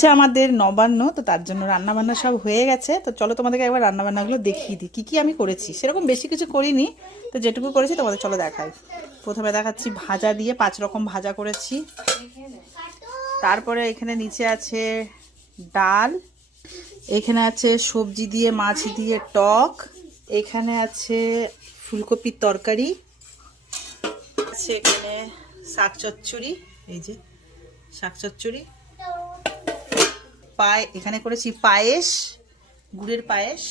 আছে আমাদের নবান্ন, তো তার জন্য রান্না বান্না সব হয়ে গেছে। তো চলো তোমাদেরকে একবার রান্না বান্নাগুলো দেখিয়ে দিই কি কি আমি করেছি। সেরকম বেশি কিছু করিনি, তো যেটুকু করেছি তোমাদের চলো দেখাই। প্রথমে দেখাচ্ছি ভাজা দিয়ে 5 রকম ভাজা করেছি। তারপরে এখানে নিচে আছে ডাল, এখানে আছে সবজি দিয়ে মাছ দিয়ে টক, এখানে আছে ফুলকপির তরকারি, আছে এখানে শাক চচ্চড়ি, এই যে শাক চচ্চড়ি, এখানে করেছি পায়েস, গুড়ের পায়েস।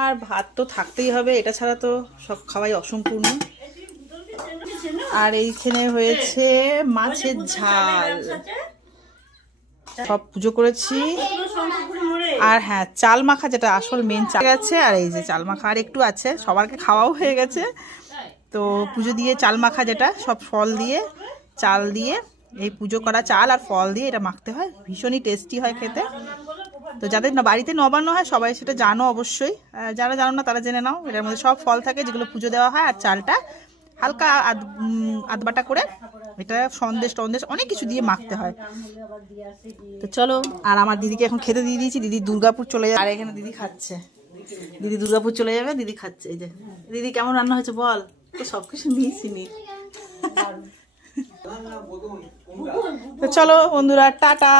আর ভাত তো থাকতেই হবে, এটা ছাড়া তো সব খাওয়াই অসম্পূর্ণ। আর এইখানে হয়েছে মাছের ঝাল। সব পুজো করেছি। আর হ্যাঁ, চাল মাখা, যেটা আসল মেন চাল গেছে। আর এই যে চাল মাখা আর একটু আছে, সবারকে খাওয়াও হয়ে গেছে। তো পুজো দিয়ে চাল মাখা, যেটা সব ফল দিয়ে চাল দিয়ে, এই পুজো করা চাল আর ফল দিয়ে এটা মাখতে হয়, ভীষণই টেস্টি হয় খেতে। তো যাদের বাড়িতে নবান্ন হয় সবাই সেটা জানো অবশ্যই, যারা জানো না তারা জেনে নাও। এটার মধ্যে সব ফল থাকে যেগুলো পুজো দেওয়া হয়, আর চালটা হালকা আধবাটা করে এটা সন্দেশ টন্দেশ অনেক কিছু দিয়ে মাখতে হয়। তো চলো, আর আমার দিদিকে এখন খেতে দিয়ে দিয়েছি। দিদি দুর্গাপুর চলে যাবে, আর এখানে দিদি খাচ্ছে। দিদি দুর্গাপুর চলে যাবে, দিদি খাচ্ছে। এই যে দিদি, কেমন রান্না হয়েছে বল? তো সবকিছু নিয়েছি নি। তো চলো বন্ধুরা, টাটা।